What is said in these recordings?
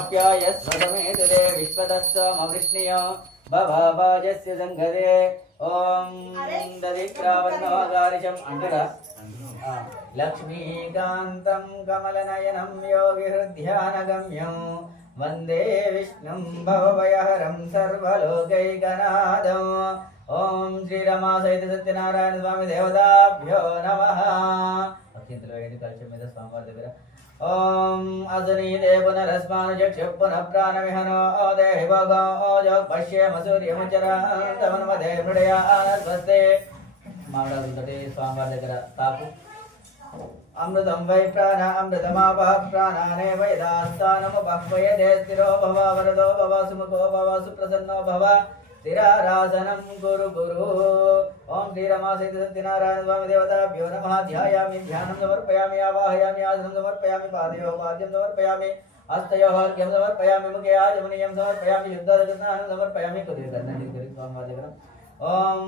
स्वाप्यायस्वसमेतदे विश्वतस्त्वमवृष्णिय भवाभाजस्य संगदे ओम दधिक्रावन्नोगारिशम् अंटरा लक्ष्मीकान्तं कमलनयनं योगिहृद्यानगम्यं वन्दे विष्णुं भवभयहरं सर्वलोकैकनाथम् ओम श्री रमा सहित सत्यनारायण स्वामी देवताभ्यो नमः अत्यंत कलश स्वामी దగ్గర ओम अजनीदे पुनरस्मानुचक्षु पुनः प्राणविहनो देहि भगो जग पश्येम सूर्यमुचरान्तमन्मदे मृडयानस्वस्ते मावडगुंतटे स्वामी దగ్గర तापु अमृतं वै प्राण अमृतमापः प्राणाने वैदास्तानमुपह्वयते स्थिरो भव वरदो भव सुमुखो भव सुप्रसन्नो भव स्थिरारासनं गुरु गुरु ओम श्री रमा सहित सत्यनारायण स्वामी देवताभ्यो नमः ध्यायामि ध्यानं समर्पयामि आवाहयामि आसनं समर्पयामि पादयोः पाद्यं समर्पयामि हस्तयोः अर्घ्यं समर्पयामि मुखे आचमनीयं समर्पयामि शुद्धस्नानं समर्पयामि कुर्वन्ति ओम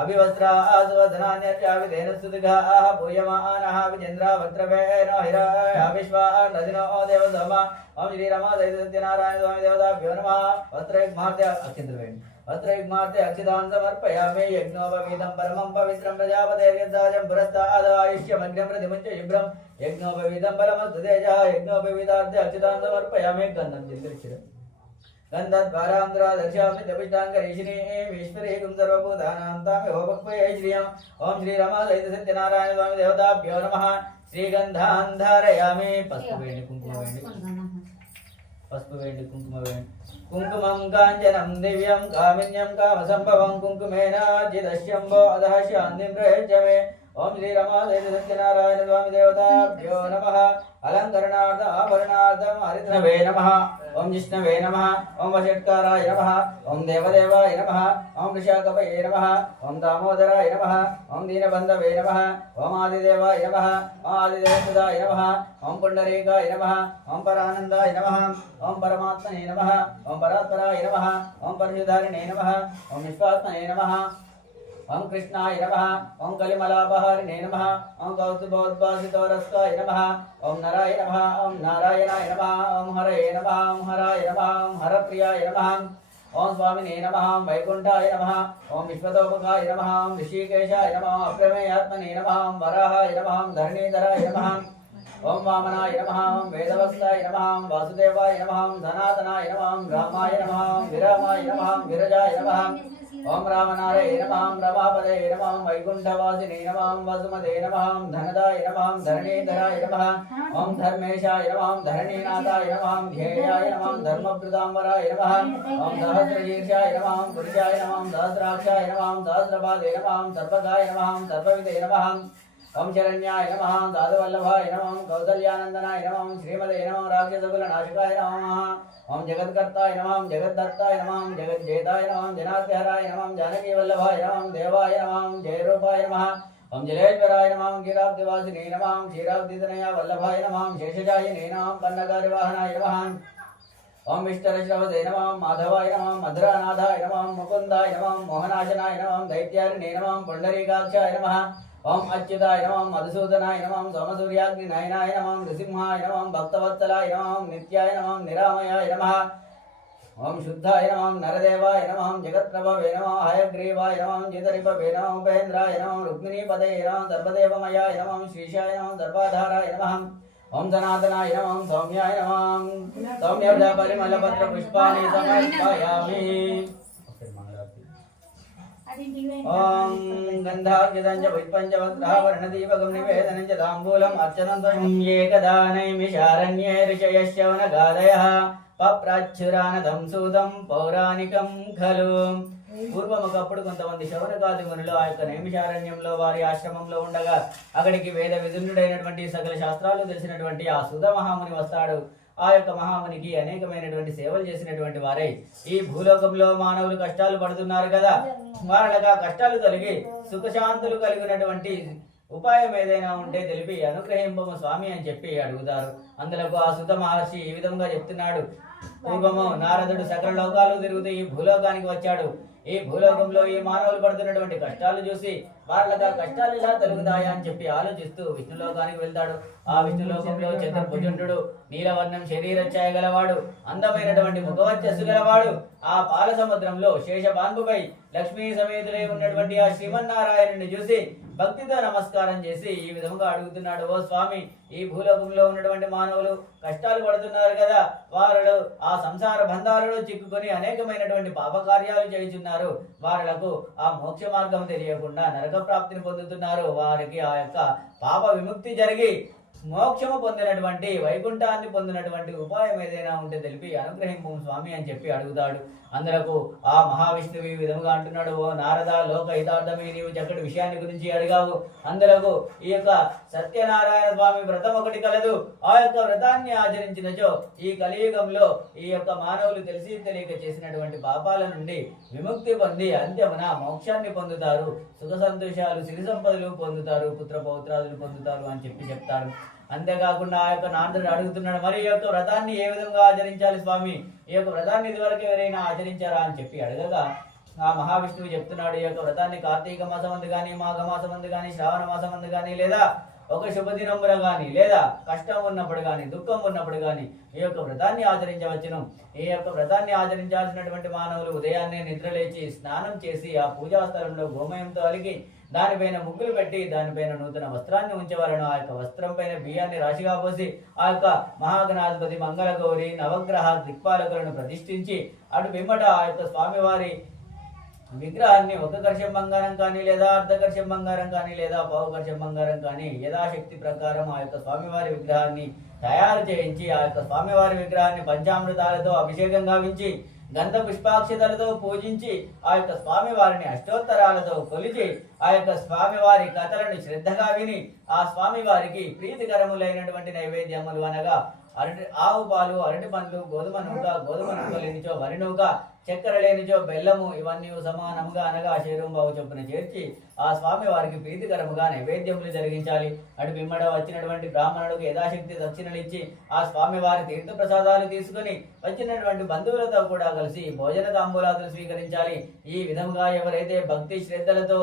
अभिवस्त्रास्वदनान्यर्चाविधेन स्तुतिगाः पूयमानः विजेन्द्रावक्त्रवेण हिरः विश्वानदिनो देवसमा ओम श्री रमा सहित सत्यनारायण स्वामी देवताभ्यो नमः वस्त्रयुग्मार्थे अक्षिंद्रवेणि वस्त्रयुग्मार्थे अक्षितान् समर्पयामि यज्ञोपवीतं परमं पवित्रं प्रजापतेर्यज्ञाजं पुरस्ताद् आयुष्यमग्नं प्रतिमुच्च शुभ्रं यज्ञोपवीतं परमस्तु तेजः यज्ञोपवीतार्थे अक्षितान् समर्पयामि गन्धं चिन्तयिष्यति गन्धद्वारान्द्रा दर्शयामि तपिष्टाङ्गरीशिनी ईश्वरीं सर्वभूतानां तामेव भक्त्यै श्रियम् ओम श्री रमा सहित सत्यनारायण स्वामी देवताभ्यो नमः श्रीगन्धान् धारयामि पस्पुवेणि कुङ्कुमवेणि कुङ्कुमं काञ्चनं दिव्यं कामिन्यं कामसम्भवं कुङ्कुमेनार्जितश्यम्भो अधः शान्तिं प्रयच्छ मे ओम श्री रमा सहित सत्यनारायण स्वामी देवताभ्यो नमः अलंकरणार्थ आभरणार्थं हरिद्रवे नमः ओम जिष्णवे नमः ओम वषट्काराय नमः ओम देवदेवाय नमः ओम वृषाकपये नमः ओम दामोदराय नमः ओम दीनबन्धवे नमः ओम आदिदेवाय नमः ओम आदिदेवसुदाय नमः ओम पुण्डरीकाय नमः ओम परानन्दाय नमः ओम परमात्मने नमः ओम परात्पराय नमः ओम परशुधारिणे नमः ओम विश्वात्मने नमः ओम कृष्णाय नमः ओम कलिमलापहारिणे नमः ओम कौस्तुभोद्भासितोरस्काय नमः ओम नराय नमः ओम नारायणाय नमः ओम हरये नमः ओम हराय नमः ओम हरप्रियाय नमः ओम स्वामिने नमः ओम वैकुंठाय नमः ओम विश्वतोमुखाय नमः ओम ऋषिकेशाय नमः ओम अप्रमेयात्मने नमः ओम वराहाय नमः ओम धरणीधराय नमः ओम वामनाय नमः ओम वेदवस्ताय नमः ओम वासुदेवाय नमः ओम सनातनाय नमः ओम रामाय नमः ओम विरामाय नमः ओम विरजाय नमः ओम रामनाराय नमः ओम रमापदे नमः ओम वैकुंठवासिने नमः ओम वसुमते नमः ओम धनदाय नमः ओम धरणीधराय नमः ओम धर्मेशाय नमः ओम धरणीनाथाय नमः ओम ध्येयाय नमः ओम धर्मप्रदाम्बराय नमः ओम सहस्रशीर्षाय नमः ओम पुरुषाय नमः ओम सहस्राक्षाय नमः ओम सहस्रपादे नमः ओम सर्वगाय नमः ओम सर्वविदे नमः ओम शरण्याय नमः ओम साधुवल्लभाय नमः ओम कौसल्यानंदनाय नमः ओम श्रीमते नमः राक्षसकुलनाशकाय नमः ओम जगत्कर्ताय नमः ओम जगद्दत्ताय नमः ओम जगज्जेताय नमः ओम जनार्दहराय नमः ओम जानकीवल्लभाय नमः ओम देवाय नमः ओम जयरूपाय नमः ओम जलेश्वराय नमः ओम गिराब्दिवासिने नमः ओम क्षीराब्दितनया वल्लभाय नमः ओम शेषशायिने नमः ओम पन्नगारिवाहनाय नमः ओम विष्टरश्रवसे नमः ओम माधवाय नमः ओम मधुरानाथाय नमः ओम मुकुन्दाय नमः ओम मोहनाशनाय नमः ओम दैत्यारिणे नमः ओम पुण्डरीकाक्षाय नमः ओम अच्युताय नमः ओम मधुसूदनाय नमः ओम सोमसूर्याग्निनयनाय नमः ओम नृसिंहाय नमः ओम भक्तवत्सलाय नमः ओम नित्याय नमः ओम निरामयाय नमः ओम शुद्धाय नमः ओम नरदेवाय नमः ओम जगत्प्रभवे नमः हयग्रीवाय नमः ओम जितरिपवे नमः उपेन्द्राय नमः ओम रुक्मिणीपदये नमः सर्वदेवमयाय नमः ओम श्रीशाय नमः सर्वाधाराय नमः ओम सनातनाय नमः ओम सौम्याय नमः सौम्यपरिमलपत्रपुष्पाणि समर्पयामि ओम गंधार्जितं च पुष्पञ्चवक्त्रवर्णदीपकं निवेदनं च ताम्बूलम् अर्चनं त्वं एकददानैमिषारण्ये ऋषयश्चवनगादयः पप्रच्छुरानदं सूतं पौराणिकं खलु పూర్వం ఒకప్పుడు కొంతమంది శౌనకాది మునులు ఆ యొక్క నైమిషారణ్యంలో వారి ఆశ్రమంలో ఉండగా అక్కడికి వేద విదునుడైనటువంటి సకల శాస్త్రాలు తెలిసినటువంటి ఆ సుధ మహాముని వస్తాడు. ఆ యొక్క మహామునికి అనేకమైనటువంటి సేవలు చేసినటువంటి వారే ఈ భూలోకంలో మానవులు కష్టాలు పడుతున్నారు కదా, వాళ్ళగా కష్టాలు తొలగి సుఖశాంతులు కలిగినటువంటి ఉపాయం ఏదైనా ఉంటే తెలిపి అనుగ్రహింపము స్వామి అని చెప్పి అడుగుతారు. అందులకు ఆ సుత మహర్షి ఈ విధంగా చెప్తున్నాడు. పూర్వము నారదుడు సకల లోకాలు తిరుగుతూ ఈ భూలోకానికి వచ్చాడు. ఈ భూలోకంలో ఈ మానవులు పడుతున్నటువంటి కష్టాలు చూసి వాళ్ళకి ఆ కష్టాలు ఇలా తొలుగుతాయా అని చెప్పి ఆలోచిస్తూ విష్ణులోకానికి వెళ్తాడు. ఆ విష్ణులోకంలో చతుర్భుజుండు, నీలవర్ణం శరీర ఛాయ గలవాడు, అందమైనటువంటి ముఖవచ్చస్సు గలవాడు, ఆ పాల సముద్రంలో శేషపాన్పుపై లక్ష్మీ సమేతులై ఉన్నటువంటి ఆ శ్రీమన్నారాయణుని చూసి భక్తితో నమస్కారం చేసి ఈ విధంగా అడుగుతున్నాడు, ఓ స్వామి, ఈ భూలోకంలో ఉన్నటువంటి మానవులు కష్టాలు పడుతున్నారు కదా, వారు ఆ సంసార బంధాలలో చిక్కుకొని అనేకమైనటువంటి పాపకార్యాలు చేయుచున్నారు, వాళ్లకు ఆ మోక్ష మార్గం తెలియకుండా నరక ప్రాప్తిని పొందుతున్నారు, వారికి ఆ యొక్క పాప విముక్తి జరిగి మోక్షము పొందినటువంటి వైకుంఠాన్ని పొందినటువంటి ఉపాయం ఏదైనా ఉంటే తెలిపి అనుగ్రహింపు స్వామి అని చెప్పి అడుగుతాడు. అందరకు ఆ మహావిష్ణువు ఈ విధంగా అంటున్నాడు, ఓ నారద, లోక హితార్థమే నీవు చక్కటి విషయాన్ని గురించి అడిగావు. అందరకు ఈ యొక్క సత్యనారాయణ స్వామి వ్రతం ఒకటి కలదు. ఆ యొక్క వ్రతాన్ని ఆచరించినచో ఈ కలియుగంలో ఈ యొక్క మానవులు తెలిసి తెలియక చేసినటువంటి పాపాల నుండి విముక్తి పొంది అంత్యమున మోక్షాన్ని పొందుతారు, సుఖ సంతోషాలు సిరి సంపదలు పొందుతారు, పుత్ర పౌత్రాదులు పొందుతారు అని చెప్పి చెప్తారు. అంతేకాకుండా ఆ యొక్క నారదుడు అడుగుతున్నాడు, మరి ఈ యొక్క వ్రతాన్ని ఏ విధంగా ఆచరించాలి స్వామి, ఈ యొక్క వ్రతాన్ని ఇదివరకు ఎవరైనా ఆచరించారా అని చెప్పి అడగగా ఆ మహావిష్ణువు చెప్తున్నాడు, ఈ యొక్క వ్రతాన్ని కార్తీక మాసం అందు కానీ, మాఘమాసం అందు కానీ, శ్రావణ మాసం అందు కానీ, లేదా ఒక శుభదినమున కానీ, లేదా కష్టం ఉన్నప్పుడు కానీ, దుఃఖం ఉన్నప్పుడు కానీ ఈ యొక్క వ్రతాన్ని ఆచరించవచ్చును. ఈ యొక్క వ్రతాన్ని ఆచరించాల్సినటువంటి మానవులు ఉదయాన్నే నిద్రలేచి స్నానం చేసి ఆ పూజా స్థలంలో గోమయంతో అలిగి దానిపైన ముగ్గులు పెట్టి దానిపైన నూతన వస్త్రాన్ని ఉంచేవాళ్ళను. ఆ యొక్క వస్త్రం పైన బియ్యాన్ని రాశిగా పోసి ఆ యొక్క మహాగణాధిపతి మంగళగౌరి నవగ్రహ దిక్పాలకులను ప్రతిష్ఠించి అటు పిమ్మట ఆ యొక్క స్వామివారి విగ్రహాన్ని ఒక కర్షం బంగారం కానీ, లేదా అర్ధకర్షం బంగారం కానీ, లేదా పావు కర్షం బంగారం కానీ యథాశక్తి ప్రకారం ఆ యొక్క స్వామివారి విగ్రహాన్ని తయారు చేయించి ఆ యొక్క స్వామివారి విగ్రహాన్ని పంచామృతాలతో అభిషేకం గావించి గంధ పుష్పాక్షతలతో పూజించి ఆ యొక్క స్వామివారిని అష్టోత్తరాలతో కొలిచి ఆ యొక్క స్వామివారి కథలను శ్రద్ధగా విని ఆ స్వామివారికి ప్రీతికరములైనటువంటి నైవేద్యములు అనగా ఆవు పాలు, అరటి పండ్లు, గోధుమ నూక లేనిచో వరి నూక, చక్కెర లేనిచో బెల్లము, ఇవన్నీ సమానముగా అనగా శరీరంబావు చొప్పున చేర్చి ఆ స్వామి వారికి ప్రీతికరముగా నైవేద్యములు జరిగించాలి. అటు పిమ్మడ వచ్చినటువంటి బ్రాహ్మణుడికి యథాశక్తి దక్షిణలు ఇచ్చి ఆ స్వామి వారి తీర్థ ప్రసాదాలు తీసుకుని వచ్చినటువంటి బంధువులతో కూడా కలిసి భోజన తాంబూలాదులు స్వీకరించాలి. ఈ విధంగా ఎవరైతే భక్తి శ్రద్ధలతో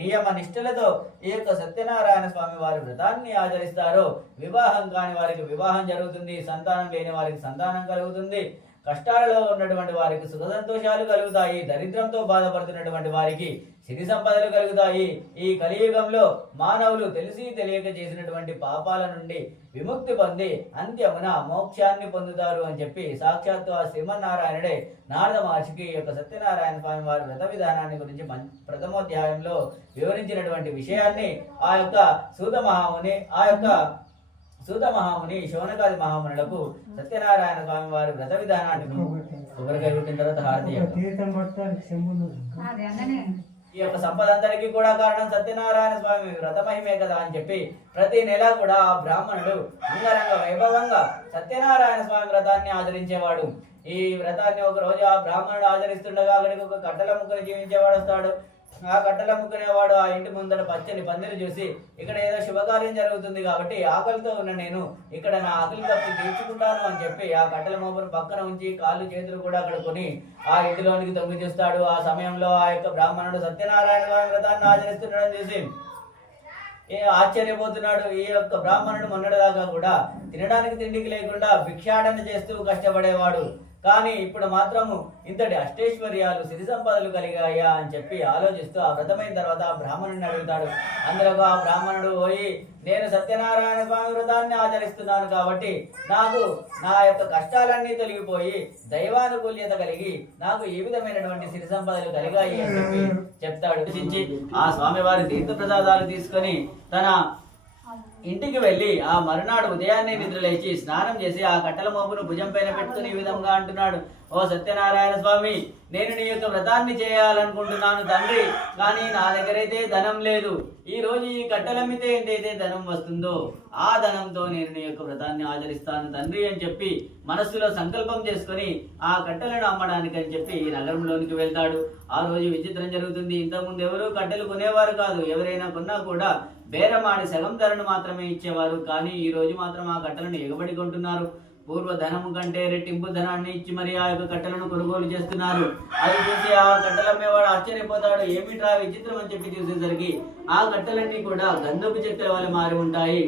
నియమ నిష్ఠలతో ఈ యొక్క సత్యనారాయణ స్వామి వారి వ్రతాన్ని ఆచరిస్తారో వివాహం కాని వారికి వివాహం జరుగుతుంది, సంతానం లేని వారికి సంతానం కలుగుతుంది, కష్టాలలో ఉన్నటువంటి వారికి సుఖ సంతోషాలు కలుగుతాయి, దరిద్రంతో బాధపడుతున్నటువంటి వారికి సిరి సంపదలు కలుగుతాయి. ఈ కలియుగంలో మానవులు తెలిసి తెలియక చేసినటువంటి పాపాల నుండి విముక్తి పొంది అంత్యమున మోక్షాన్ని పొందుతారు అని చెప్పి సాక్షాత్తు ఆ శ్రీమన్నారాయణుడే నారద మహర్షికి యొక్క సత్యనారాయణ స్వామి వారి వ్రత విధానాన్ని గురించి ప్రథమోధ్యాయంలో వివరించినటువంటి విషయాన్ని ఆ యొక్క సూత మహాముని శౌనకాది మహామునులకు సత్యనారాయణ స్వామి వారి వ్రత విధానాన్ని కొబ్బరికాయ కొట్టిన తర్వాత హారతి ఈ యొక్క సంపద అంతటికి కూడా కారణం సత్యనారాయణ స్వామి వ్రతమహిమే కదా అని చెప్పి ప్రతి నెల కూడా ఆ బ్రాహ్మణుడు అంగరంగ వైభవంగా సత్యనారాయణ స్వామి వ్రతాన్ని ఆచరించేవాడు. ఈ వ్రతాన్ని ఒక రోజు ఆ బ్రాహ్మణుడు ఆచరిస్తుండగా అక్కడికి ఒక కట్టెల ముక్కను జీవించేవాడు వస్తాడు. ఆ కట్టెల ముక్కునేవాడు ఆ ఇంటి ముందర పచ్చని పందిరి చూసి ఇక్కడ ఏదో శుభకార్యం జరుగుతుంది కాబట్టి ఆకలితో ఉన్న నేను ఇక్కడ నా ఆకలి తప్పు తీర్చుకుంటాను అని చెప్పి ఆ కట్టెల మోపును పక్కన ఉంచి కాళ్ళు చేతులు కూడా కడుక్కొని ఆ ఇంటిలోనికి తొంగి చూస్తాడు. ఆ సమయంలో ఆ యొక్క బ్రాహ్మణుడు సత్యనారాయణ స్వామి వ్రతాన్ని ఆచరిస్తున్నాడని చూసి ఆశ్చర్యపోతున్నాడు. ఈ యొక్క బ్రాహ్మణుడు మొన్నటిదాకా కూడా తినడానికి తిండికి లేకుండా భిక్షాటన చేస్తూ కష్టపడేవాడు, కానీ ఇప్పుడు మాత్రము ఇంతటి అష్టైశ్వర్యాలు సిరి సంపదలు కలిగాయా అని చెప్పి ఆలోచిస్తూ ఆ వ్రతమైన తర్వాత ఆ బ్రాహ్మణుడిని అడుగుతాడు. అందులో ఆ బ్రాహ్మణుడు పోయి నేను సత్యనారాయణ స్వామి వ్రతాన్ని ఆచరిస్తున్నాను కాబట్టి నాకు నా యొక్క కష్టాలన్నీ తొలగిపోయి దైవానుకూల్యత కలిగి నాకు ఈ విధమైనటువంటి సిరి సంపదలు కలిగాయి అని చెప్పి చెప్తాడు. ఆ స్వామివారి తీర్థ ప్రసాదాలు తీసుకొని తన ఇంటికి వెళ్లి ఆ మరునాడు ఉదయాన్నే నిద్రలేచి స్నానం చేసి ఆ కట్టెల మోపును భుజం పైన పెట్టుకుని ఈ విధంగా అంటున్నాడు, ఓ సత్యనారాయణ స్వామి, నేను నీ యొక్క వ్రతాన్ని చేయాలనుకుంటున్నాను తండ్రి, కానీ నా దగ్గరైతే ధనం లేదు. ఈ రోజు ఈ కట్టెలమ్మితే ఎంతైతే ధనం వస్తుందో ఆ ధనంతో నేను నీ యొక్క వ్రతాన్ని ఆచరిస్తాను తండ్రి అని చెప్పి మనస్సులో సంకల్పం చేసుకుని ఆ కట్టెలను అమ్మడానికి అని చెప్పి నగరంలోనికి వెళ్తాడు. ఆ రోజు విచిత్రం జరుగుతుంది. ఇంతకుముందు ఎవరు కట్టెలు కొనేవారు కాదు, ఎవరైనా కొన్నా కూడా బేరమాడి సగం ధరను మాత్రమే ఇచ్చేవారు. కానీ ఈ రోజు మాత్రం ఆ కట్టెలను ఎగబడి కొంటున్నారు. పూర్వ ధనము కంటే రెట్టింపు ధనాన్ని ఇచ్చి మరి ఆ యొక్క కట్టెలను కొనుగోలు చేస్తున్నారు. అది చూసి ఆ కట్టెలమ్మేవాడు ఆశ్చర్యపోతాడు. ఏమిట్రా విచిత్రం అని చెప్పి చూసేసరికి ఆ కట్టెలన్నీ కూడా గంధపు చెక్కల వల్ల మారి ఉంటాయి.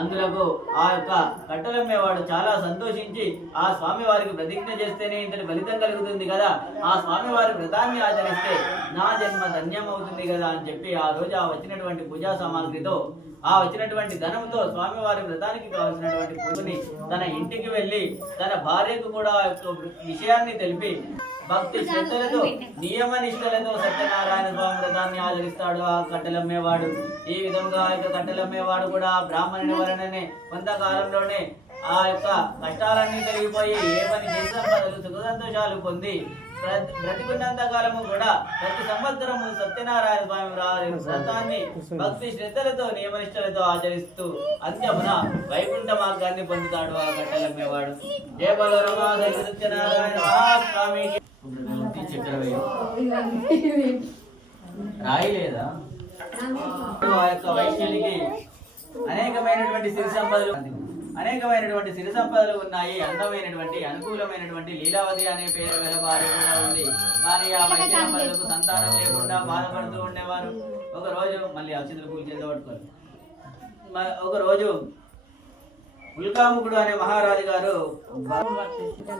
అందులకు ఆ యొక్క కట్టెలమ్మేవాడు చాలా సంతోషించి ఆ స్వామి వారికి ప్రతిజ్ఞ చేస్తేనే ఇంతటి ఫలితం కలుగుతుంది కదా, ఆ స్వామి వారి వ్రతాన్ని ఆచరిస్తే నా జన్మ ధన్యం అవుతుంది కదా అని చెప్పి ఆ రోజు ఆ వచ్చినటువంటి పూజా సామాగ్రితో ఆ వచ్చినటువంటి ధనంతో స్వామివారి వ్రతానికి కావాల్సినటువంటి పూజని తన ఇంటికి వెళ్ళి తన భార్యకు కూడా విషయాన్ని తెలిపి భక్తి శ్రద్ధలతో నియమ నిష్టలతో సత్యనారాయణ స్వామి వ్రతాన్ని ఆచరిస్తాడు ఆ కట్టెలమ్మేవాడు. ఈ విధంగా ఆ యొక్క కట్టెలమ్మేవాడు కూడా బ్రాహ్మణుని వలననే కొంతకాలంలోనే ఆ యొక్క కష్టాలన్నీ తొలగిపోయి ఏ పని చేసిన పనులు సుఖ సంతోషాలు పొంది బ్రతికున్నంత కాలము కూడా ప్రతి సంవత్సరము సత్యనారాయణ స్వామి వ్రతాన్ని భక్తి శ్రద్ధలతో నియమనిష్టలతో ఆచరిస్తూ అంత్యమున వైకుంఠ మార్గాన్ని పొందుతాడు ఆ కట్టెలమ్మేవాడు. జయ బలో రమా సత్యనారాయణ మహాస్వామికి. రాయలేదా ఆ యొక్క వైశ్యునికి అనేకమైనటువంటి సిరి సంపదలు ఉన్నాయి. అందమైనటువంటి అనుకూలమైనటువంటి లీలావతి అనే పేరు గల భార్య కూడా ఉంది. కానీ ఆ వైశ్య సంపదలకు సంతానం లేకుండా బాధపడుతూ ఉండేవారు. ఒక రోజు మళ్ళీ అక్షంతలు పూజ చేసేవాడుకోవాలి. ఒక రోజు ఉల్కాముఖుడు అనే మహారాజు గారు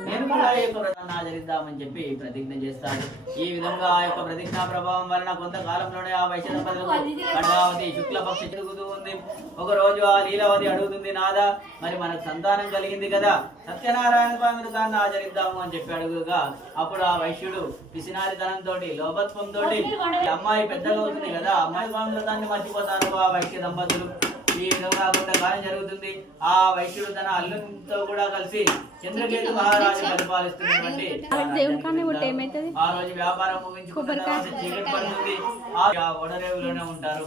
నేను కూడా ఈ యొక్క వ్రతాన్ని ఆచరిద్దామని చెప్పి ప్రతిజ్ఞ చేస్తాడు. ఈ విధంగా ఆ యొక్క ప్రతిజ్ఞా ప్రభావం వలన కొంతకాలంలోనే ఆ వైశ్య దంపతులకు ఖడ్గావతి శుక్లపక్ష తిరుగుతూ ఉంది. ఒక రోజు ఆ లీలావతి అడుగుతుంది, నాదా మరి మనకు సంతానం కలిగింది కదా, సత్యనారాయణ స్వామి వ్రతాన్ని ఆచరిద్దాము అని చెప్పి అడుగుగా అప్పుడు ఆ వైశ్యుడు పిసినారితనంతో లోభత్వంతో అమ్మాయి పెద్దగా అవుతుంది కదా, అమ్మాయి స్వామి వ్రతాన్ని మర్చిపోతారు ఆ వైశ్య దంపతులు. ఈ విధంగా కొంతకాలం జరుగుతుంది. ఆ వైశ్యుడు తన అల్లునితో కూడా కలిసి చంద్రకేతు మహారాజు పరిపాలిస్తున్నటువంటి ఆ రోజు వ్యాపారం ముగించుకున్న తర్వాత చీకటి పడుతుంది. ఆ ఓడరేవులోనే ఉంటారు.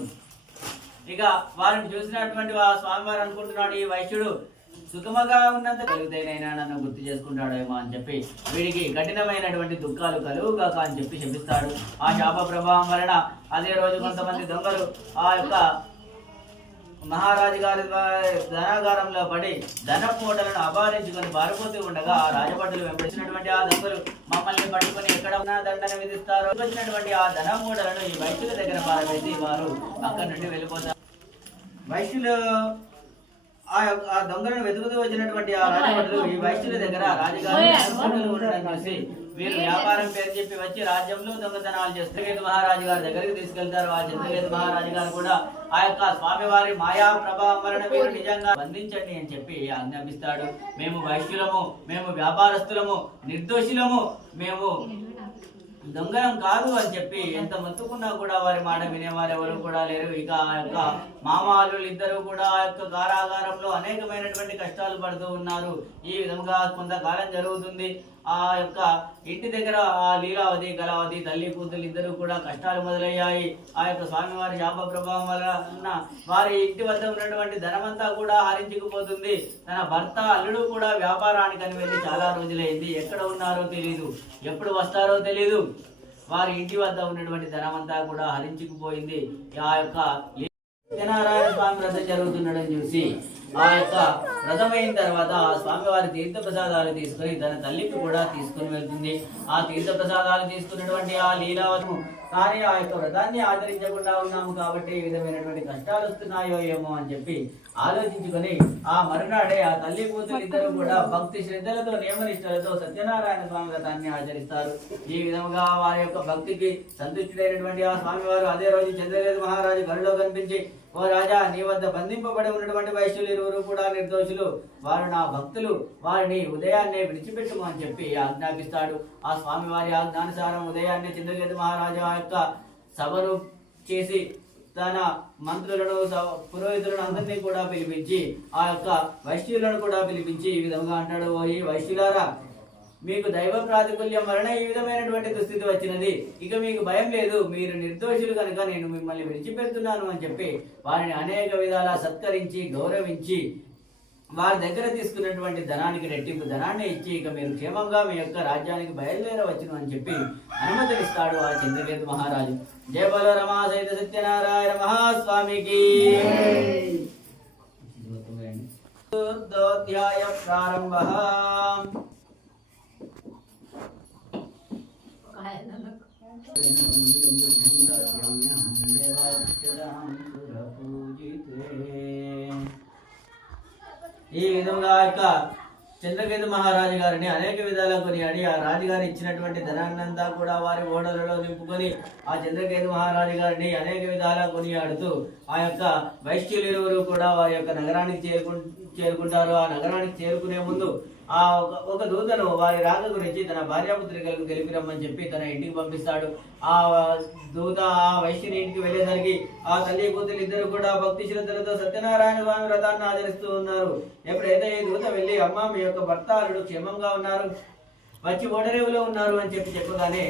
ఇక వారిని చూసినటువంటి ఆ స్వామివారు అనుకుంటున్నాడు, ఈ వైశ్యుడు సుఖముగా ఉన్నంత కలిగితేనైనా నన్ను గుర్తు చేసుకుంటాడేమో అని చెప్పి వీడికి కఠినమైనటువంటి దుఃఖాలు కలుగుగాక అని చెప్పి శపిస్తాడు. ఆ శాప ప్రభావం వలన అదే రోజు కొంతమంది దొంగలు ఆ యొక్క మహారాజు గారి ధనాగారంలో పడి ధనపు మూటలను అపహరించుకొని పారిపోతూ ఉండగా ఆ రాజభటులు వెంబడించినటువంటి ఆ దొంగలు మమ్మల్ని పట్టుకుని ఎక్కడ ఉన్నా దండన విధిస్తారు. వచ్చినటువంటి ఆ ధన మూటలను ఈ వైశ్యుల దగ్గర పారవేసి వారు అక్కడి నుండి వెళ్ళిపోతారు. వైశ్యులు ఆ దొంగలను వెతుకుతూ వచ్చినటువంటి ఆ రాజభటులు ఈ వైశ్యుల దగ్గర రాజుగారి ఉండడం చూసి వీరు వ్యాపారం పేరు చెప్పి వచ్చి రాజ్యంలో దొంగతనాలు చంద్రకేతు మహారాజు గారి దగ్గరికి తీసుకెళ్తారు. ఆ చంద్రకేతు మహారాజు గారు కూడా ఆ యొక్క స్వామివారి మాయా ప్రభావం వలన వీరు నిజంగా బంధించండి అని చెప్పి ఆజ్ఞాపిస్తాడు. మేము వైశ్యులము, మేము వ్యాపారస్తులము, నిర్దోషులము, మేము దొంగలం కాదు అని చెప్పి ఎంత మొత్తుకున్నా కూడా వారి మాట వినేవారు ఎవరు కూడా లేరు. ఇక ఆ యొక్క మామాలు ఇద్దరు కూడా ఆ యొక్క కారాగారంలో అనేకమైనటువంటి కష్టాలు పడుతూ ఉన్నారు. ఈ విధంగా కొంతకాలం జరుగుతుంది. ఆ యొక్క ఇంటి దగ్గర ఆ లీలావతి కళావతి తల్లి కూతురు ఇద్దరు కూడా కష్టాలు మొదలయ్యాయి. ఆ యొక్క స్వామివారి శాప ప్రభావం వలన వారి ఇంటి వద్ద ఉన్నటువంటి ధనమంతా కూడా హరించుకుపోతుంది. తన భర్త అల్లుడు కూడా వ్యాపారానికని వెళ్ళి చాలా రోజులైంది. ఎక్కడ ఉన్నారో తెలియదు, ఎప్పుడు వస్తారో తెలియదు. వారి ఇంటి వద్ద ఉన్నటువంటి ధనమంతా కూడా హరించుకుపోయింది. ఆ యొక్క సత్యనారాయణ స్వామి వ్రతం జరుగుతుండడం చూసి ఆ యొక్క వ్రతమైన తర్వాత ఆ స్వామివారి తీర్థ ప్రసాదాలు తీసుకుని తన తల్లికి కూడా తీసుకుని వెళ్తుంది. ఆ తీర్థ ప్రసాదాలు తీసుకున్నటువంటి ఆ లీలావతము కానీ ఆ యొక్క వ్రతాన్ని ఆచరించకుండా ఉన్నాము కాబట్టి ఈ విధమైనటువంటి కష్టాలు వస్తున్నాయో ఏమో అని చెప్పి ఆలోచించుకొని ఆ మరునాడే ఆ తల్లి కూతురు ఇద్దరు కూడా భక్తి శ్రద్ధలతో నియమనిష్టలతో సత్యనారాయణ స్వామి వ్రతాన్ని ఆచరిస్తారు. ఈ విధంగా వారి యొక్క భక్తికి సంతుష్టుడైనటువంటి ఆ స్వామివారు అదే రోజు చంద్రకేతు మహారాజు గడిలో కనిపించి, ఓ రాజా, నీ వద్ద బంధింపబడి ఉన్నటువంటి వైశ్యులు ఇరువురు కూడా నిర్దోషులు, వారు నా భక్తులు, వారిని ఉదయాన్నే విడిచిపెట్టుము అని చెప్పి ఆజ్ఞాపిస్తాడు. ఆ స్వామివారి ఆజ్ఞానుసారం ఉదయాన్నే చంద్రకేతు మహారాజు ఆ యొక్క సభను చేసి తన మంత్రులను పురోహితులను అందరినీ కూడా పిలిపించి ఆ యొక్క వైశ్యులను కూడా పిలిపించి ఈ విధంగా అంటాడు, ఓ ఈ వైశ్యులారా, మీకు దైవ ప్రాతికూల్యం వలన ఈ విధమైనటువంటి దుస్థితి వచ్చినది. ఇక మీకు భయం లేదు, మీరు నిర్దోషులు కనుక నేను మిమ్మల్ని విడిచిపెడుతున్నాను అని చెప్పి వారిని అనేక విధాలా సత్కరించి గౌరవించి వారి దగ్గర తీసుకున్నటువంటి ధనానికి రెట్టింపు ధనాన్ని ఇచ్చి ఇక మీరు క్షేమంగా మీ యొక్క రాజ్యానికి బయలుదేరవచ్చును అని చెప్పి అనుమతినిస్తాడు ఆ చంద్రకేతు మహారాజు. జయ బలో రమా సహిత సత్యనారాయణ మహాస్వామికి. चतुर्थोऽध्याय प्रारम्भः। ఈ విధంగా యొక్క చంద్రకేతు మహారాజు గారిని అనేక విధాలుగా కొనియాడి ఆ రాజుగారు ఇచ్చినటువంటి ధనాన్నంతా కూడా వారి ఓడలలో నింపుకొని ఆ చంద్రకేతు మహారాజు గారిని అనేక విధాలుగా కొనియాడుతూ ఆ యొక్క వైశ్యులిరువురు కూడా వారి యొక్క నగరానికి చేరుకుంటారు. ఆ నగరానికి చేరుకునే ముందు ఆ ఒక దూతను వారి రాక గురించి తన భార్యాపుత్రికలకు తెలిపి రమ్మని చెప్పి తన ఇంటికి పంపిస్తాడు. ఆ దూత ఆ వైశ్యుని ఇంటికి వెళ్ళేసరికి ఆ తల్లి కూతురు ఇద్దరు కూడా భక్తి శ్రద్ధలతో సత్యనారాయణ స్వామి వ్రతాన్ని ఆచరిస్తూ ఉన్నారు. ఎప్పుడైతే ఈ దూత వెళ్ళి అమ్మ మీ యొక్క భర్త అల్లుడు క్షేమంగా ఉన్నారు, వచ్చి ఓడరేవులో ఉన్నారు అని చెప్పగానే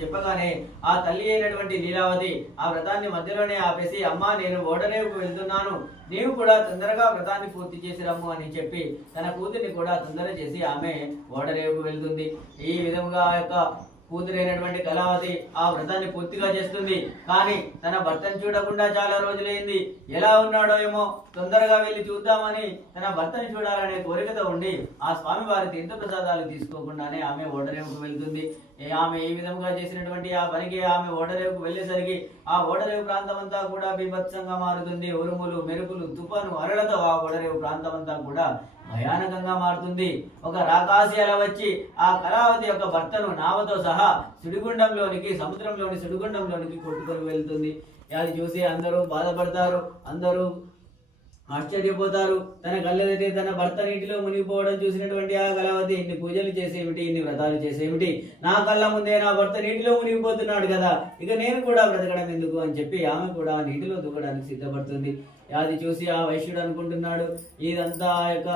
చెప్పగానే ఆ తల్లి అయినటువంటి లీలావతి ఆ వ్రతాన్ని మధ్యలోనే ఆపేసి అమ్మా నేను ఓడరేవుకు వెళ్తున్నాను, నీవు కూడా తొందరగా వ్రతాన్ని పూర్తి చేసి రమ్ము అని చెప్పి తన కూతుర్ని కూడా తొందర చేసి ఆమె ఓడరేవుకు వెళ్తుంది. ఈ విధంగా ఆ యొక్క కూతురైనటువంటి కళావతి ఆ వ్రతాన్ని పూర్తిగా చేస్తుంది. కానీ తన భర్తను చూడకుండా చాలా రోజులైంది. ఎలా ఉన్నాడో ఏమో తొందరగా వెళ్ళి చూద్దామని తన భర్తని చూడాలనే కోరికతో ఉండి ఆ స్వామి వారి తీర్థ ప్రసాదాలు తీసుకోకుండానే ఆమె ఓడరేవుకు వెళ్తుంది. ఆమె ఈ విధంగా చేసినటువంటి ఆ పనికి ఆమె ఓడరేవుకు వెళ్ళేసరికి ఆ ఓడరేవు ప్రాంతం అంతా కూడా బీభత్సంగా మారుతుంది. ఉరుములు, మెరుపులు, తుఫాను, అరలతో ఆ ఓడరేవు ప్రాంతం అంతా కూడా భయానకంగా మారుతుంది. ఒక రాకాసి అల వచ్చి ఆ కళావతి యొక్క భర్తను నావతో సహా సముద్రంలోని సుడిగుండంలోనికి కొట్టుకొని వెళ్తుంది. అది చూసి అందరూ బాధపడతారు, అందరూ ఆశ్చర్యపోతారు. తన కళ్ళెదైతే తన భర్త నీటిలో మునిగిపోవడం చూసినటువంటి ఆ కళావతి ఇన్ని పూజలు చేసేమిటి, ఇన్ని వ్రతాలు చేసేమిటి, నా కళ్ళ ముందే నా భర్త నీటిలో మునిగిపోతున్నాడు కదా, ఇక నేను కూడా బ్రతకడం ఎందుకు అని చెప్పి ఆమె కూడా నీటిలో దూకడానికి సిద్ధపడుతుంది. అది చూసి ఆ వైశ్యుడు అనుకుంటున్నాడు ఇదంతా ఆ యొక్క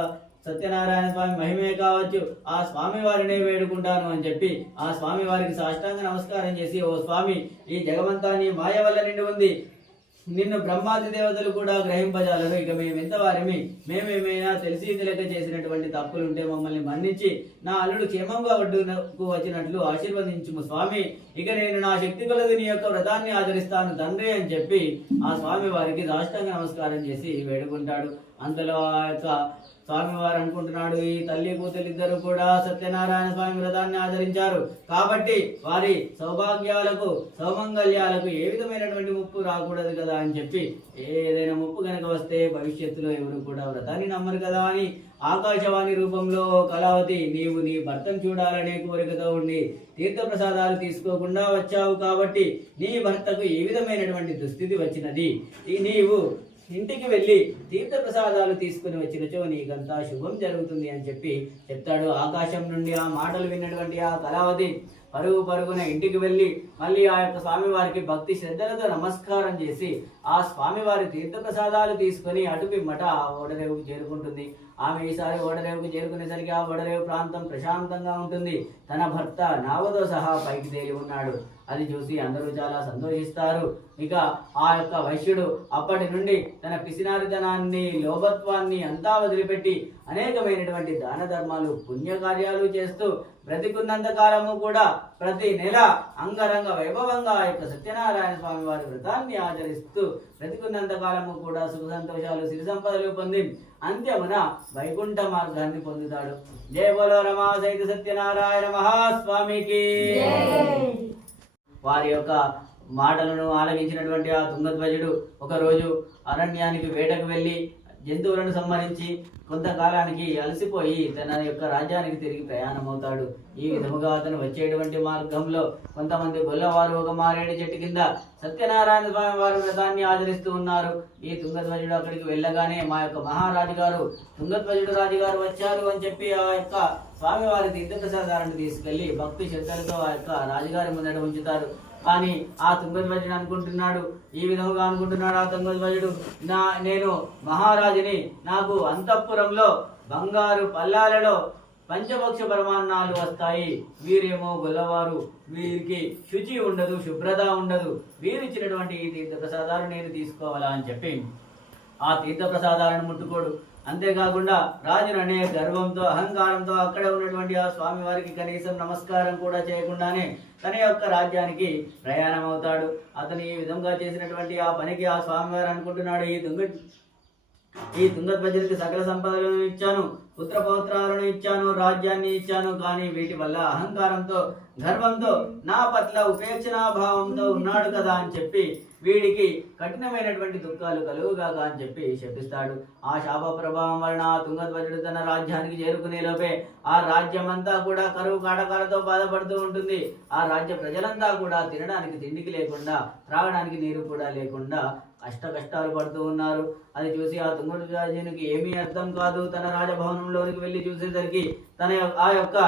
సత్యనారాయణ స్వామి మహిమే కావచ్చు, ఆ స్వామి వారినే వేడుకుంటాను అని చెప్పి ఆ స్వామి వారికి సాష్టాంగ నమస్కారం చేసి ఓ స్వామి ఈ జగమంతా నీ మాయ వల్ల నిండి ఉంది, నిన్ను బ్రహ్మాది దేవతలు కూడా గ్రహింపజాలరు, ఇక మేమెంత వారిమి, మేమేమైనా తెలిసి తెలియక చేసినటువంటి తప్పులుంటే మమ్మల్ని మన్నించి నా అల్లుడు క్షేమంగా ఒడ్డుకు వచ్చినట్లు ఆశీర్వదించుము స్వామి, ఇక నేను నా శక్తి కొలది నీ యొక్క వ్రతాన్ని ఆచరిస్తాను తండ్రి అని చెప్పి ఆ స్వామి వారికి సాష్టాంగ నమస్కారం చేసి వేడుకుంటాడు. అంతలో ఆ యొక్క స్వామివారు అనుకుంటున్నాడు ఈ తల్లి కూతురిద్దరు కూడా సత్యనారాయణ స్వామి వ్రతాన్ని ఆచరించారు కాబట్టి వారి సౌభాగ్యాలకు సౌమంగళ్యాలకు ఏ విధమైనటువంటి ముప్పు రాకూడదు కదా అని చెప్పి ఏదైనా ముప్పు కనుక వస్తే భవిష్యత్తులో ఎవరు కూడా వ్రతాన్ని నమ్మరు కదా అని ఆకాశవాణి రూపంలో కళావతి నీవు నీ భర్తను చూడాలనే కోరికతో ఉండి తీర్థప్రసాదాలు తీసుకోకుండా వచ్చావు కాబట్టి నీ భర్తకు ఏ విధమైనటువంటి దుస్థితి వచ్చినది, నీవు ఇంటికి వెళ్ళి తీర్థ ప్రసాదాలు తీసుకుని వచ్చినచో నీకంతా శుభం జరుగుతుంది అని చెప్పి చెప్తాడు. ఆకాశం నుండి ఆ మాటలు విన్నటువంటి ఆ కళావతి పరుగున ఇంటికి వెళ్ళి మళ్ళీ ఆ యొక్క స్వామివారికి భక్తి శ్రద్ధలతో నమస్కారం చేసి ఆ స్వామివారి తీర్థ ప్రసాదాలు తీసుకొని అటు పిమ్మట ఆ ఓడరేవుకు చేరుకుంటుంది. ఆమె ఈసారి ఓడరేవుకు చేరుకునేసరికి ఆ ఓడరేవు ప్రాంతం ప్రశాంతంగా ఉంటుంది. తన భర్త నావతో సహా పైకి తేలి ఉన్నాడు. అది చూసి అందరూ చాలా సంతోషిస్తారు. ఇక ఆ యొక్క వైశ్యుడు అప్పటి నుండి తన పిసినారితనాన్ని, లోభత్వాన్ని అంతా వదిలిపెట్టి అనేకమైనటువంటి దాన ధర్మాలు, పుణ్యకార్యాలు చేస్తూ బ్రతికున్నంత కాలము కూడా ప్రతి నెల అంగరంగ వైభవంగా ఆ యొక్క సత్యనారాయణ స్వామి వారి వ్రతాన్ని ఆచరిస్తూ బ్రతికున్నంత కాలము కూడా సుఖ సంతోషాలు, సిరి సంపదలు పొంది అంత్యమున వైకుంఠ మార్గాన్ని పొందుతాడు. జయ బోలో రమా సహిత సత్యనారాయణ మహాస్వామికి. వారి యొక్క మాటలను ఆలకించినటువంటి ఆ తుంగధ్వజుడు ఒకరోజు అరణ్యానికి వేటకు వెళ్ళి జంతువులను సంహరించి కొంతకాలానికి అలసిపోయి తన యొక్క రాజ్యానికి తిరిగి ప్రయాణమవుతాడు. ఈ విధముగా అతను వచ్చేటువంటి మార్గంలో కొంతమంది గొల్లవారు ఒక మారేడు చెట్టు కింద సత్యనారాయణ స్వామి వారి వ్రతాన్ని ఆచరిస్తూ ఉన్నారు. ఈ తుంగధ్వజుడు అక్కడికి వెళ్ళగానే మా యొక్క మహారాజు గారు తుంగధ్వజుడు రాజుగారు వచ్చారు అని చెప్పి ఆ యొక్క స్వామివారి తీర్థప్రసాదాలను తీసుకెళ్లి భక్తి శ్రద్ధలతో ఆ యొక్క రాజుగారి ముందట ఉంచుతారు. కానీ ఆ తుంగధ్వజుడు అనుకుంటున్నాడు, ఈ విధంగా అనుకుంటున్నాడు ఆ తుంగధ్వజుడు, నేను మహారాజుని, నాకు అంతఃపురంలో బంగారు పల్లాలలో పంచభక్ష పరమాన్నాలు వస్తాయి, వీరేమో గొల్లవారు, వీరికి శుచి ఉండదు, శుభ్రత ఉండదు, వీరిచ్చినటువంటి ఈ తీర్థ ప్రసాదాలు నేను తీసుకోవాలా అని చెప్పి ఆ తీర్థప్రసాదాలను ముట్టుకోడు. అంతేకాకుండా రాజును అనే గర్వంతో అహంకారంతో అక్కడ ఉన్నటువంటి ఆ స్వామి వారికి కనీసం నమస్కారం కూడా చేయకుండానే తన యొక్క రాజ్యానికి ప్రయాణం అవుతాడు. అతను ఈ విధంగా చేసినటువంటి ఆ పనికి ఆ స్వామివారు అనుకుంటున్నాడు, ఈ తుంగధ్వజుడికి సకల సంపదలను ఇచ్చాను, పుత్ర పౌత్రాలను ఇచ్చాను, రాజ్యాన్ని ఇచ్చాను, కానీ వీటి వల్ల అహంకారంతో గర్వంతో నా పట్ల ఉపేక్షణాభావంతో ఉన్నాడు కదా అని చెప్పి వీడికి కఠినమైనటువంటి దుఃఖాలు కలుగుగాక అని చెప్పి శపిస్తాడు. ఆ శాప ప్రభావం వలన తుంగధ్వజుడు తన రాజ్యానికి చేరుకునే లోపే ఆ రాజ్యం అంతా కూడా కరువు కాటకాలతో బాధపడుతూ ఉంటుంది. ఆ రాజ్య ప్రజలంతా కూడా తినడానికి తిండికి లేకుండా, త్రాగడానికి నీరు కూడా లేకుండా కష్టాలు పడుతూ ఉన్నారు. అది చూసి ఆ తుంగధ్వజునికి ఏమీ అర్థం కాదు. తన రాజభవనంలోనికి వెళ్ళి చూసేసరికి ఆ యొక్క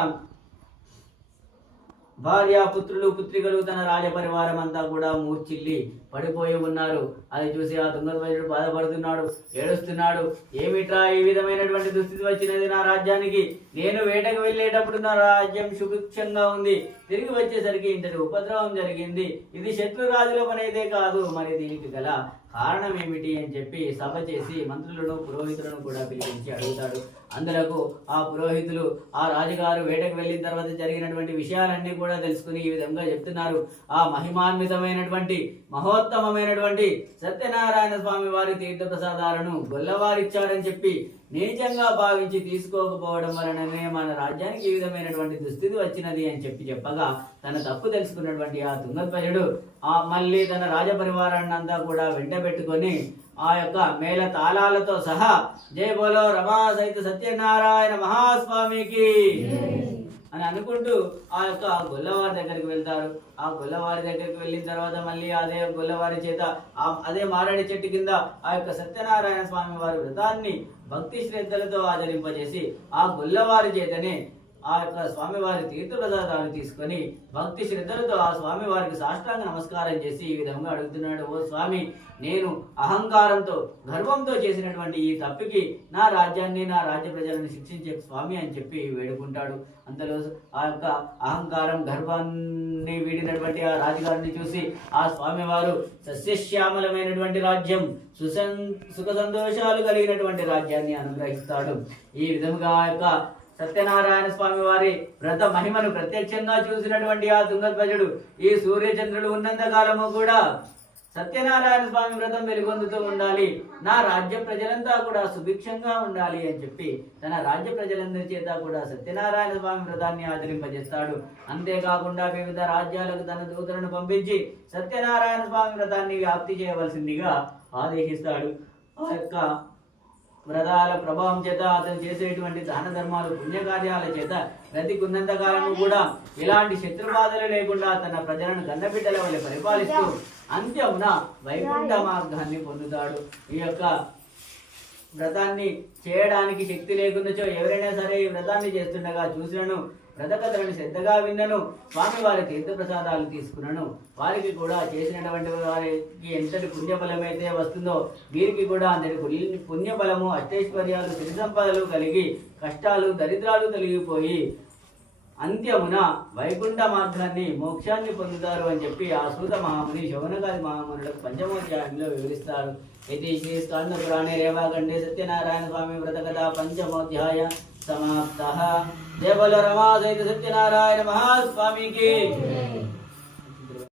భార్య, పుత్రులు, పుత్రికలు, తన రాజపరివారం అంతా కూడా మూర్చిల్లి పడిపోయి ఉన్నారు. అది చూసి ఆ తుంగధ్వజుడు బాధపడుతున్నాడు, ఏడుస్తున్నాడు. ఏమిట్రా ఈ విధమైనటువంటి దుస్థితి వచ్చినది నా రాజ్యానికి? నేను వేటకు వెళ్ళేటప్పుడు నా రాజ్యం సుభిక్షంగా ఉంది, తిరిగి వచ్చేసరికి ఇంతటి ఉపద్రవం జరిగింది. ఇది శత్రురాజుల పనైతే కాదు, మరి దీనికి గల కారణం ఏమిటి అని చెప్పి సభ చేసి మంత్రులను, పురోహితులను కూడా పిలిపించి అడుగుతాడు. అందులకు ఆ పురోహితులు ఆ రాజుగారు వేటకు వెళ్ళిన తర్వాత జరిగినటువంటి విషయాలన్నీ కూడా తెలుసుకుని ఈ విధంగా చెప్తున్నారు. ఆ మహిమాన్వితమైనటువంటి మహోత్తమమైనటువంటి సత్యనారాయణ స్వామి వారి తీర్థప్రసాదాలను గొల్లవారిచ్చాడని చెప్పి నీచంగా భావించి తీసుకోకపోవడం వలననే మన రాజ్యానికి ఈ విధమైనటువంటి దుస్థితి వచ్చినది అని చెప్పగా తన తప్పు తెలుసుకున్నటువంటి ఆ తుంగధ్వజుడు మళ్ళీ తన రాజపరివారాన్ని అంతా కూడా వెంట పెట్టుకొని ఆ యొక్క మేళ తాళాలతో సహా జై బోలో రమా సహిత సత్యనారాయణ మహాస్వామికి అని అనుకుంటూ ఆ యొక్క గొల్లవారి దగ్గరికి వెళ్తారు. ఆ గొల్లవారి దగ్గరికి వెళ్ళిన తర్వాత మళ్ళీ అదే గొల్లవారి చేత అదే మారేడు చెట్టు కింద ఆ యొక్క సత్యనారాయణ స్వామి వారి వ్రతాన్ని భక్తి శ్రద్ధలతో ఆచరింపజేసి ఆ గొల్లవారి చేతనే ఆ యొక్క స్వామివారి తీర్థప్రసాదాలు తీసుకొని భక్తి శ్రద్ధలతో ఆ స్వామి వారికి సాష్టాంగ నమస్కారం చేసి ఈ విధంగా అడుగుతున్నాడు, ఓ స్వామి, నేను అహంకారంతో గర్వంతో చేసినటువంటి ఈ తప్పికి నా రాజ్యాన్ని, నా రాజ్య ప్రజలను శిక్షించే స్వామి అని చెప్పి వేడుకుంటాడు. అంతలో ఆ యొక్క అహంకారం గర్వాన్ని వీడినటువంటి ఆ రాజుగారిని చూసి ఆ స్వామివారు సస్యశ్యామలమైనటువంటి రాజ్యం, సుఖ సంతోషాలు కలిగినటువంటి రాజ్యాన్ని అనుగ్రహిస్తాడు. ఈ విధంగా ఆ యొక్క సత్యనారాయణ స్వామి వారి వ్రత మహిమను ప్రత్యక్షంగా చూసినటువంటి ఆ తుంగధ్వజుడు ఈ సూర్యచంద్రులు ఉన్నంత కాలము కూడా సత్యనారాయణ స్వామి వ్రతం వెలుగొందుతూ ఉండాలి, నా రాజ్య ప్రజలంతా కూడా సుభిక్షంగా ఉండాలి అని చెప్పి తన రాజ్య ప్రజలందరి చేత కూడా సత్యనారాయణ స్వామి వ్రతాన్ని ఆచరింపజేస్తాడు. అంతేకాకుండా వివిధ రాజ్యాలకు తన దూతలను పంపించి సత్యనారాయణ స్వామి వ్రతాన్ని వ్యాప్తి చేయవలసిందిగా ఆదేశిస్తాడు. ఆ యొక్క వ్రతాల ప్రభావం చేత అతను చేసేటువంటి దాన ధర్మాలు, పుణ్యకార్యాల చేత బ్రతికున్నంత కాలము కూడా ఇలాంటి శత్రుబాధలు లేకుండా తన ప్రజలను గన్నబిడ్డల వల్ల పరిపాలిస్తూ అంత్యమున వైకుంఠ మార్గాన్ని పొందుతాడు. ఈ యొక్క వ్రతాన్ని చేయడానికి శక్తి లేకున్నచో ఎవరైనా సరే ఈ వ్రతాన్ని చేస్తుండగా చూసినను, వ్రతకథలను శ్రద్ధగా విన్నను, స్వామివారి తీర్థప్రసాదాలు తీసుకున్నాను, వారికి కూడా చేసినటువంటి వారికి ఎంతటి పుణ్యఫలమైతే వస్తుందో వీరికి కూడా అంతటి పుణ్యఫలము, అష్టైశ్వర్యాలు, సిరి సంపదలు కలిగి కష్టాలు, దరిద్రాలు తొలగిపోయి అంత్యమున వైకుంఠ మార్గాన్ని, మోక్షాన్ని పొందుతారు అని చెప్పి ఆ సూత మహాముని శౌనకాది మహామునులకు పంచమోధ్యాయంలో వివరిస్తారు. ఇది శ్రీ స్కంద పురాణే రేవాఖండే సత్యనారాయణ స్వామి వ్రతకథ పంచమోధ్యాయ समाप्तः। जय बोलो रमा सहित सत्यनारायण महास्वामी की।